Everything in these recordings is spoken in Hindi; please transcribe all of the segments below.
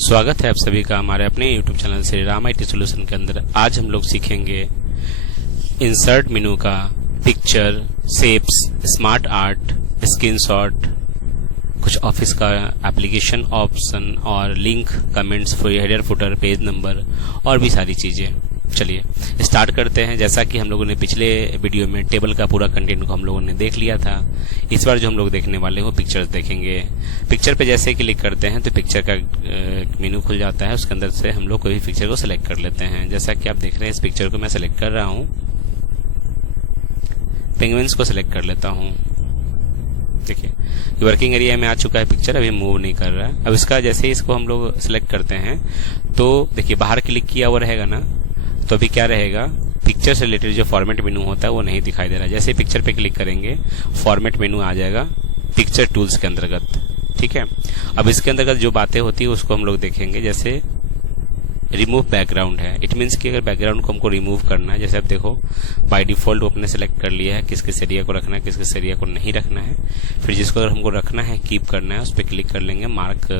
स्वागत है आप सभी का हमारे अपने YouTube channel Shri Ram IT solution के अंदर। आज हम लोग सीखेंगे इंसर्ट मेनू का picture, shapes, smart art, screenshot, कुछ ऑफिस का एप्लीकेशन ऑप्शन और link, comments, header, footer, page number और भी सारी चीजें। चलिए स्टार्ट करते हैं। जैसा कि हम लोगों ने पिछले वीडियो में टेबल का पूरा कंटेंट को हम लोगों ने देख लिया था, इस बार जो हम लोग देखने वाले हैं पिक्चर्स देखेंगे। पिक्चर पे जैसे क्लिक करते हैं तो पिक्चर का मेनू खुल जाता है। उसके अंदर से हम लोग कोई भी पिक्चर को सिलेक्ट कर लेते हैं। जैसा कि आप देख रहे हैं, इस पिक्चर को मैं सिलेक्ट कर रहा हूँ, पेंगुइन्स को सिलेक्ट कर लेता हूँ। देखिए वर्किंग एरिया में आ चुका है पिक्चर, अभी मूव नहीं कर रहा है। अब इसका जैसे ही इसको हम लोग सिलेक्ट करते हैं तो देखिए बाहर क्लिक किया हुआ रहेगा ना, तो अभी क्या रहेगा, पिक्चर से रिलेटेड जो फॉर्मेट मेनू होता है वो नहीं दिखाई दे रहा है। जैसे पिक्चर पे क्लिक करेंगे फॉर्मेट मेनू आ जाएगा पिक्चर टूल्स के अंतर्गत। ठीक है, अब इसके अंतर्गत जो बातें होती है उसको हम लोग देखेंगे। जैसे रिमूव बैकग्राउंड है, इट मीन्स कि अगर बैकग्राउंड को हमको रिमूव करना है, जैसे आप देखो बाय डिफॉल्ट अपने सेलेक्ट कर लिया है किस किस एरिया को रखना है, किस किस एरिया को नहीं रखना है। फिर जिसको अगर हमको रखना है, कीप करना है, उस पर क्लिक कर लेंगे, मार्क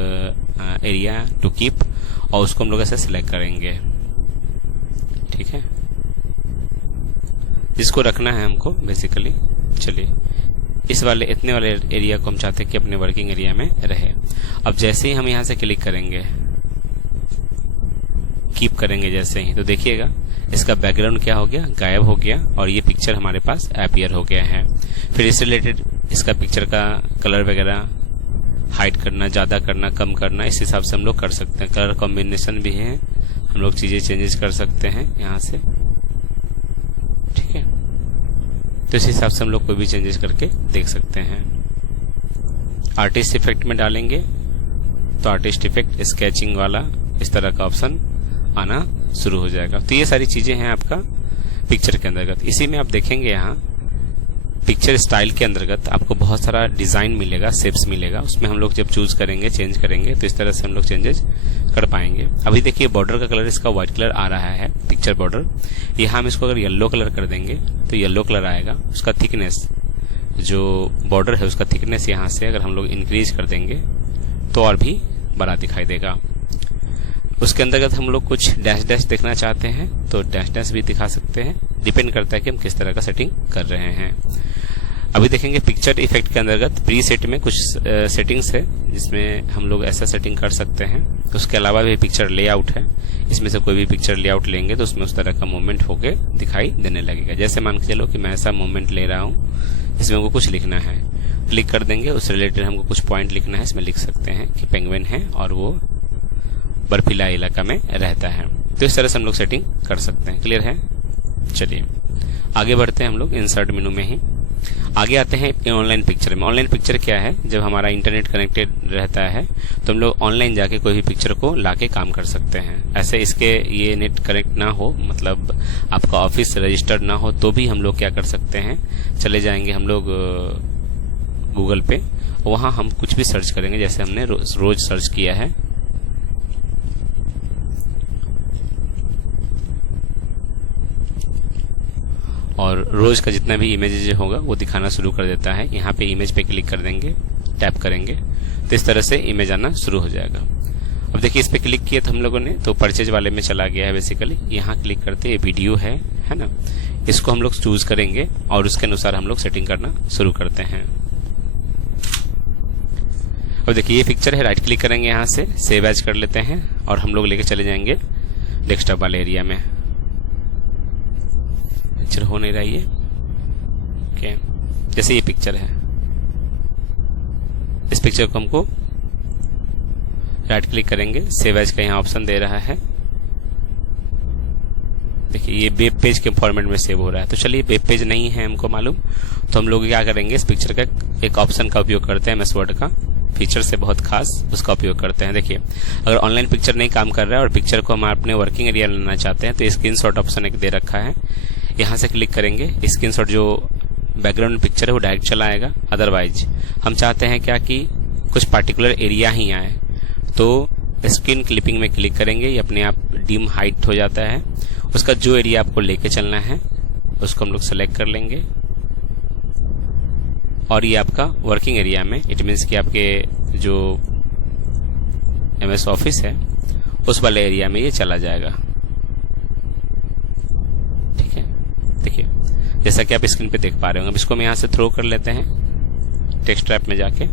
एरिया टू कीप, और उसको हम लोग ऐसे सिलेक्ट करेंगे। ठीक है, जिसको रखना है हमको बेसिकली। चलिए इस वाले इतने वाले एरिया को हम चाहते हैं कि अपने वर्किंग एरिया में रहे। अब जैसे ही हम यहां से क्लिक करेंगे, कीप करेंगे जैसे ही, तो देखिएगा इसका बैकग्राउंड क्या हो गया, गायब हो गया और ये पिक्चर हमारे पास अपीयर हो गया है। फिर इससे रिलेटेड इसका पिक्चर का कलर वगैरह हाइड करना, ज्यादा करना, कम करना, इस हिसाब से हम लोग कर सकते हैं। कलर कॉम्बिनेशन भी है, हम लोग चीजें चेंजेस कर सकते हैं यहां से। ठीक है, तो इस हिसाब से हम लोग कोई भी चेंजेस करके देख सकते हैं। आर्टिस्ट इफेक्ट में डालेंगे तो आर्टिस्ट इफेक्ट, स्केचिंग वाला, इस तरह का ऑप्शन आना शुरू हो जाएगा। तो ये सारी चीजें हैं आपका पिक्चर के अंतर्गत। इसी में आप देखेंगे यहाँ पिक्चर स्टाइल के अंतर्गत आपको बहुत सारा डिजाइन मिलेगा, शेप्स मिलेगा। उसमें हम लोग जब चूज करेंगे, चेंज करेंगे, तो इस तरह से हम लोग चेंजेस कर पाएंगे। अभी देखिए बॉर्डर का कलर इसका व्हाइट कलर आ रहा है, पिक्चर बॉर्डर। यहाँ हम इसको अगर येलो कलर कर देंगे तो येलो कलर आएगा। उसका थिकनेस, जो बॉर्डर है उसका थिकनेस यहाँ से अगर हम लोग इंक्रीज कर देंगे तो और भी बड़ा दिखाई देगा। उसके अंतर्गत हम लोग कुछ डैश डैश देखना चाहते हैं तो डैश डैश भी दिखा सकते हैं, डिपेंड करता है कि हम किस तरह का सेटिंग कर रहे हैं। अभी देखेंगे पिक्चर इफेक्ट के अंतर्गत प्री सेट में कुछ सेटिंग्स है जिसमें हम लोग ऐसा सेटिंग कर सकते हैं। उसके अलावा भी पिक्चर लेआउट है, इसमें से कोई भी पिक्चर लेआउट लेंगे तो उसमें उस तरह का मूवमेंट होके दिखाई देने लगेगा। जैसे मान के चलो कि मैं ऐसा मूवमेंट ले रहा हूँ, इसमें हमको कुछ लिखना है, क्लिक कर देंगे, उससे रिलेटेड हमको कुछ पॉइंट लिखना है। इसमें लिख सकते हैं कि पेंगुइन है और वो बर्फीला इलाका में रहता है। तो इस तरह से हम लोग सेटिंग कर सकते हैं। क्लियर है? चलिए आगे बढ़ते हैं हम लोग इंसर्ट मेनू में ही। आगे आते हैं ऑनलाइन पिक्चर में। ऑनलाइन पिक्चर क्या है, जब हमारा इंटरनेट कनेक्टेड रहता है तो हम लोग ऑनलाइन जाके कोई भी पिक्चर को लाके काम कर सकते हैं। ऐसे इसके ये नेट कनेक्ट ना हो, मतलब आपका ऑफिस रजिस्टर्ड ना हो, तो भी हम लोग क्या कर सकते हैं, चले जाएंगे हम लोग गूगल पे, वहां हम कुछ भी सर्च करेंगे। जैसे हमने रोज सर्च किया है, और रोज का जितना भी इमेज होगा वो दिखाना शुरू कर देता है। यहाँ पे इमेज पे क्लिक कर देंगे, टैप करेंगे तो इस तरह से इमेज आना शुरू हो जाएगा। अब देखिए इस पे क्लिक किया तो हम लोगों ने तो परचेज वाले में चला गया है बेसिकली। यहाँ क्लिक करते ये वीडियो है ना, इसको हम लोग चूज करेंगे और उसके अनुसार हम लोग सेटिंग करना शुरू करते हैं। अब देखिए ये पिक्चर है, राइट क्लिक करेंगे, यहाँ से सेव एज कर लेते हैं और हम लोग लेके चले जाएंगे डेस्कटॉप वाले एरिया में। पिक्चर हो नहीं रही है, ओके। जैसे ये पिक्चर है, इस पिक्चर को हमको राइट क्लिक करेंगे, सेव एज का यहाँ ऑप्शन दे रहा है। देखिए ये वेब पेज के फॉर्मेट में सेव हो रहा है। तो चलिए वेब पेज नहीं है हमको मालूम, तो हम लोग क्या करेंगे, इस पिक्चर का एक ऑप्शन का उपयोग करते हैं, MS वर्ड का फीचर से बहुत खास, उसका उपयोग करते हैं। देखिए अगर ऑनलाइन पिक्चर नहीं काम कर रहा है और पिक्चर को हम अपने वर्किंग एरिया में लेना चाहते हैं तो स्क्रीनशॉट ऑप्शन एक दे रखा है, यहाँ से क्लिक करेंगे, स्क्रीनशॉट जो बैकग्राउंड पिक्चर है वो डायरेक्ट चला आएगा। अदरवाइज हम चाहते हैं क्या कि कुछ पार्टिकुलर एरिया ही आए, तो स्क्रीन क्लिपिंग में क्लिक करेंगे, ये अपने आप डिम हाइट हो जाता है। उसका जो एरिया आपको लेके चलना है उसको हम लोग सेलेक्ट कर लेंगे और ये आपका वर्किंग एरिया में, इट मीन्स कि आपके जो MS ऑफिस है उस वाले एरिया में ये चला जाएगा। ठीक है, देखिए जैसा कि आप स्क्रीन पे देख पा रहे होंगे। अब इसको हम यहाँ से थ्रो कर लेते हैं टेक्स्ट ट्रैप में जाके।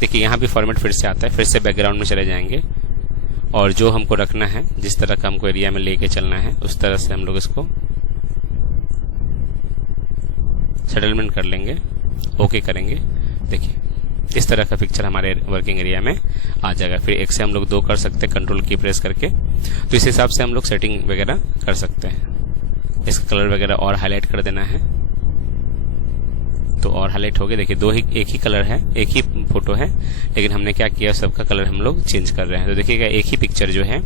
देखिए यहाँ भी फॉर्मेट फिर से आता है, फिर से बैकग्राउंड में चले जाएंगे और जो हमको रखना है, जिस तरह का हमको एरिया में लेके चलना है, उस तरह से हम लोग इसको सेटलमेंट कर लेंगे, ओके करेंगे। देखिए इस तरह का पिक्चर हमारे वर्किंग एरिया में आ जाएगा। फिर एक से हम लोग 2 कर सकते हैं कंट्रोल की प्रेस करके। तो इस हिसाब से हम लोग सेटिंग वगैरह कर सकते हैं। इसका कलर वगैरह और हाईलाइट कर देना है तो और हाईलाइट हो गया। देखिए एक ही कलर है, एक ही फोटो है, लेकिन हमने क्या किया, सबका कलर हम लोग चेंज कर रहे हैं। तो देखिएगा एक ही पिक्चर जो है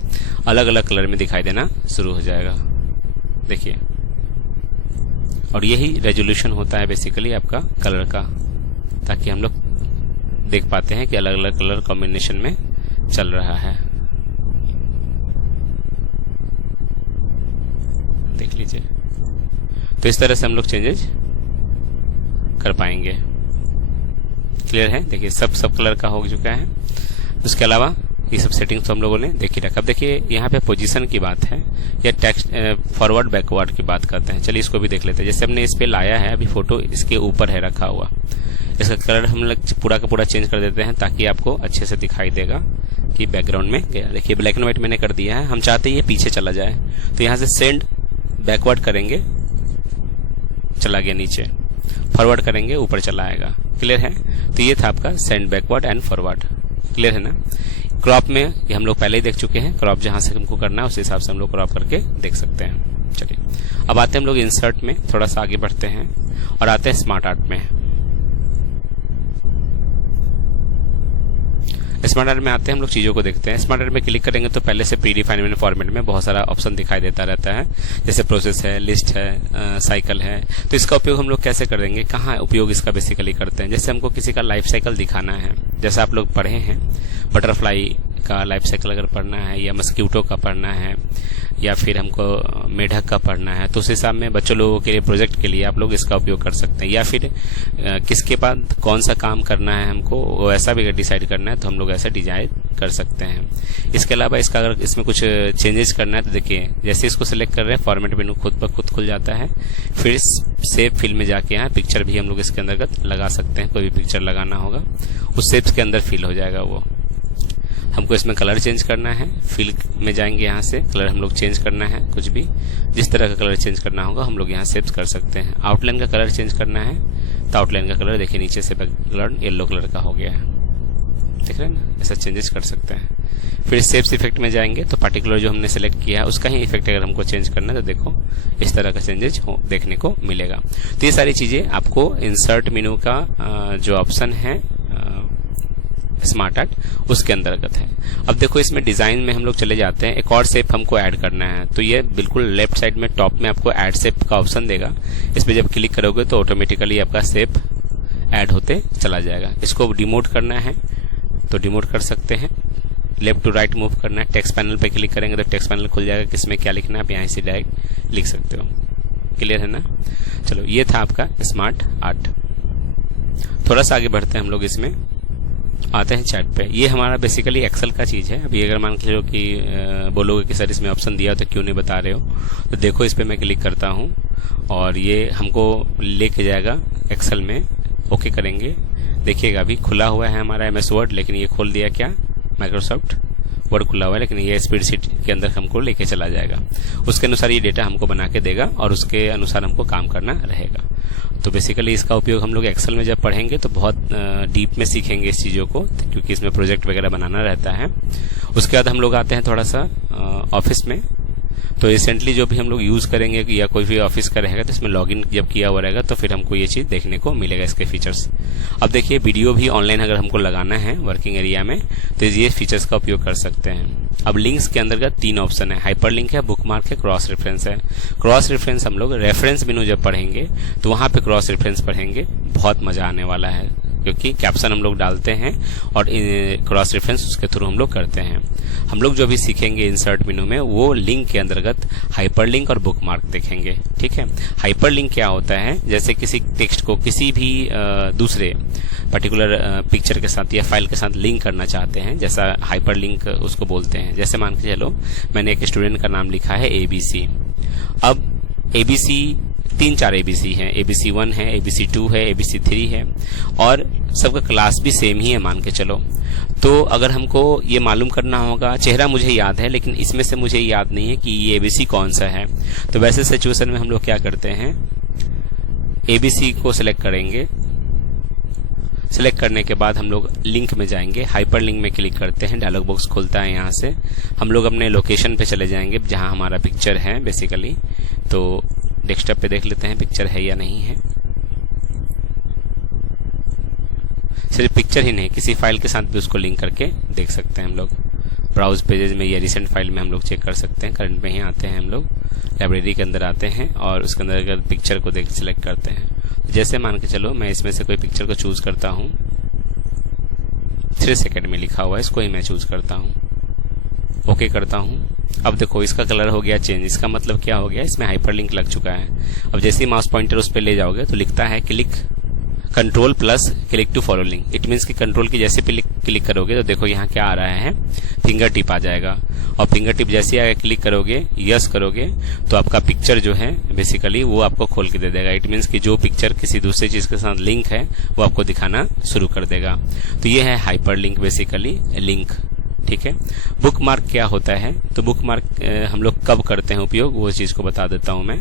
अलग अलग कलर में दिखाई देना शुरू हो जाएगा। देखिए, और यही रेजोल्यूशन होता है बेसिकली आपका कलर का, ताकि हम लोग देख पाते हैं कि अलग अलग कलर कॉम्बिनेशन में चल रहा है। देख लीजिए, तो इस तरह से हम लोग चेंजेस कर पाएंगे। क्लियर है? देखिए सब कलर का हो चुका है। उसके अलावा ये सब सेटिंग्स तो हम लोगों ने देख ही रखा। अब देखिए यहाँ पे पोजीशन की बात है या टेक्स्ट फॉरवर्ड बैकवर्ड की बात करते हैं। चलिए इसको भी देख लेते हैं। जैसे हमने इस पे लाया है, अभी फोटो इसके ऊपर है रखा हुआ, इसका कलर हम लोग पूरा का पूरा चेंज कर देते हैं ताकि आपको अच्छे से दिखाई देगा कि बैकग्राउंड में गया। देखिए ब्लैक एंड व्हाइट मैंने कर दिया है, हम चाहते हैं ये पीछे चला जाए, तो यहाँ से सेंड बैकवर्ड करेंगे, चला गया नीचे, फॉरवर्ड करेंगे ऊपर चला आएगा। क्लियर है? तो ये था आपका send backward and forward. Clear है ना? क्रॉप में ये हम लोग पहले ही देख चुके हैं, क्रॉप जहां से हमको करना है उस हिसाब से हम लोग क्रॉप करके देख सकते हैं। चलिए अब आते हैं हम लोग इंसर्ट में, थोड़ा सा आगे बढ़ते हैं और आते हैं स्मार्ट आर्ट में। स्मार्ट आर्ट में आते हैं हम लोग, चीजों को देखते हैं। स्मार्ट आर्ट में क्लिक करेंगे तो पहले से प्री डिफाइनमेंट फॉर्मेट में बहुत सारा ऑप्शन दिखाई देता रहता है, जैसे प्रोसेस है, लिस्ट है, साइकिल है। तो इसका उपयोग हम लोग कैसे कर देंगे, कहाँ उपयोग इसका बेसिकली करते हैं। जैसे हमको किसी का लाइफ साइकिल दिखाना है, जैसे आप लोग पढ़े हैं बटरफ्लाई का लाइफ साइकिल अगर पढ़ना है, या मस्क्यूटो का पढ़ना है, या फिर हमको मेढक का पढ़ना है, तो उस हिसाब में बच्चों लोगों के लिए प्रोजेक्ट के लिए आप लोग इसका उपयोग कर सकते हैं। या फिर किसके बाद कौन सा काम करना है हमको, वैसा भी अगर डिसाइड करना है तो हम लोग ऐसा डिजाइन कर सकते हैं। इसके अलावा इसका अगर इसमें कुछ चेंजेस करना है तो देखिए, जैसे इसको सिलेक्ट कर रहे हैं फॉर्मेट मेनू खुद ब खुद खुल जाता है। फिर सेव फिल में जाके यहाँ पिक्चर भी हम लोग इसके अंतर्गत लगा सकते हैं, कोई भी पिक्चर लगाना होगा उस सेव्स के अंदर फिल हो जाएगा वो। हमको इसमें कलर चेंज करना है, फिल में जाएंगे, यहाँ से कलर हम लोग चेंज करना है, कुछ भी जिस तरह का कलर चेंज करना होगा हम लोग यहाँ सेव कर सकते हैं। आउटलाइन का कलर चेंज करना है तो आउटलाइन का कलर देखिए नीचे से बैकग्राउंड येलो कलर का हो गया है, देख रहे हैं ना, ऐसा चेंजेस कर सकते हैं। फिर सेव्स इफेक्ट में जाएंगे तो पर्टिकुलर जो हमने सेलेक्ट किया है उसका ही इफेक्ट अगर हमको चेंज करना है तो देखो इस तरह का चेंजेस देखने को मिलेगा। तो ये सारी चीजें आपको इंसर्ट मेनू का जो ऑप्शन है स्मार्ट आर्ट उसके अंतर्गत है। अब देखो इसमें डिजाइन में हम लोग चले जाते हैं, एक और शेप हमको ऐड करना है, तो ये बिल्कुल लेफ्ट साइड में टॉप में आपको ऐड शेप का ऑप्शन देगा। इस पे जब क्लिक करोगे तो ऑटोमेटिकली आपका शेप ऐड होते चला जाएगा। इसको डिमोट करना है तो डिमोट कर सकते हैं, लेफ्ट टू राइट मूव करना है, टेक्स्ट पैनल पे क्लिक करेंगे तो टेक्स्ट पैनल खुल जाएगा, किसमें क्या लिखना है आप यहाँ से डायरेक्ट लिख सकते हो। क्लियर है ना? चलो ये था आपका स्मार्ट आर्ट। थोड़ा सा आगे बढ़ते हैं हम लोग, इसमें आते हैं चैट पे। ये हमारा बेसिकली एक्सेल का चीज है। अभी अगर मान के लो कि बोलोगे कि सर इसमें ऑप्शन दिया तो क्यों नहीं बता रहे हो, तो देखो इस पे मैं क्लिक करता हूँ और ये हमको लेके जाएगा एक्सेल में। ओके करेंगे, देखिएगा अभी खुला हुआ है हमारा MS वर्ड, लेकिन ये खोल दिया क्या, माइक्रोसॉफ्ट वर्ड खुला हुआ है, लेकिन ये स्प्रेडशीट के अंदर हमको लेके चला जाएगा। उसके अनुसार ये डेटा हमको बना के देगा और उसके अनुसार हमको काम करना रहेगा। तो बेसिकली इसका उपयोग हम लोग एक्सेल में जब पढ़ेंगे तो बहुत डीप में सीखेंगे इस चीज़ों को, क्योंकि इसमें प्रोजेक्ट वगैरह बनाना रहता है। उसके बाद हम लोग आते हैं थोड़ा सा ऑफिस में। तो रिसेंटली जो भी हम लोग यूज करेंगे या कोई भी ऑफिस का रहेगा तो इसमें लॉगिन जब किया हुआ रहेगा तो फिर हमको ये चीज देखने को मिलेगा, इसके फीचर्स। अब देखिए वीडियो भी ऑनलाइन अगर हमको लगाना है वर्किंग एरिया में तो ये फीचर्स का उपयोग कर सकते हैं। अब लिंक्स के अंतर्गत 3 ऑप्शन है, हाइपर लिंक है, बुकमार्क है, क्रॉस रेफरेंस है। क्रॉस रेफरेंस हम लोग रेफरेंस मेनू जब पढ़ेंगे तो वहां पे क्रॉस रेफरेंस पढ़ेंगे, बहुत मजा आने वाला है। क्योंकि कैप्शन हम लोग डालते हैं और क्रॉस रेफरेंस उसके थ्रू हम लोग करते हैं। हम लोग जो भी सीखेंगे इंसर्ट मेनू में वो लिंक के अंतर्गत हाइपरलिंक और बुकमार्क देखेंगे। ठीक है, हाइपरलिंक क्या होता है, जैसे किसी टेक्स्ट को किसी भी दूसरे पर्टिकुलर पिक्चर के साथ या फाइल के साथ लिंक करना चाहते हैं, जैसा हाइपरलिंक उसको बोलते हैं। जैसे मान के चलो मैंने एक स्टूडेंट का नाम लिखा है ABC। अब ABC 3-4 ABC हैं, ABC 1 है, ABC 2 है, ABC 3 है और सबका क्लास भी सेम ही है मान के चलो। तो अगर हमको ये मालूम करना होगा, चेहरा मुझे याद है लेकिन इसमें से मुझे याद नहीं है कि ये ABC कौन सा है, तो वैसे सिचुएशन में हम लोग क्या करते हैं, ABC को सिलेक्ट करेंगे। सिलेक्ट करने के बाद हम लोग लिंक में जाएंगे, हाइपर लिंक में क्लिक करते हैं, डायलॉग बॉक्स खुलता है। यहाँ से हम लोग अपने लोकेशन पे चले जाएंगे जहां हमारा पिक्चर है बेसिकली। तो डेस्कटॉप पे देख लेते हैं पिक्चर है या नहीं है। सिर्फ पिक्चर ही नहीं, किसी फाइल के साथ भी उसको लिंक करके देख सकते हैं हम लोग। ब्राउज पेजेस में या रिसेंट फाइल में हम लोग चेक कर सकते हैं। करंट में ही आते हैं हम लोग, लाइब्रेरी के अंदर आते हैं और उसके अंदर अगर पिक्चर को देख सिलेक्ट करते हैं, जैसे मान के चलो मैं इसमें से कोई पिक्चर को चूज करता हूँ, 3 सेकंड में लिखा हुआ है, इसको ही मैं चूज करता हूँ, ओके करता हूँ। अब देखो इसका कलर हो गया चेंज। इसका मतलब क्या हो गया, इसमें हाइपरलिंक लग चुका है। अब जैसे ही माउस पॉइंटर उस पर ले जाओगे तो लिखता है click control plus click to follow link. It means कि कंट्रोल की जैसे भी क्लिक करोगे तो देखो यहाँ क्या आ रहा है, फिंगर टिप आ जाएगा। और फिंगर टिप जैसे ही क्लिक करोगे, यस करोगे, तो आपका पिक्चर जो है बेसिकली वो आपको खोल के दे देगा। इट मीन्स कि जो पिक्चर किसी दूसरे चीज के साथ लिंक है वो आपको दिखाना शुरू कर देगा। तो ये है हाइपर लिंक, बेसिकली लिंक। ठीक है, बुक मार्क क्या होता है, तो बुक मार्क हम लोग कब करते हैं उपयोग, वो चीज को बता देता हूं मैं।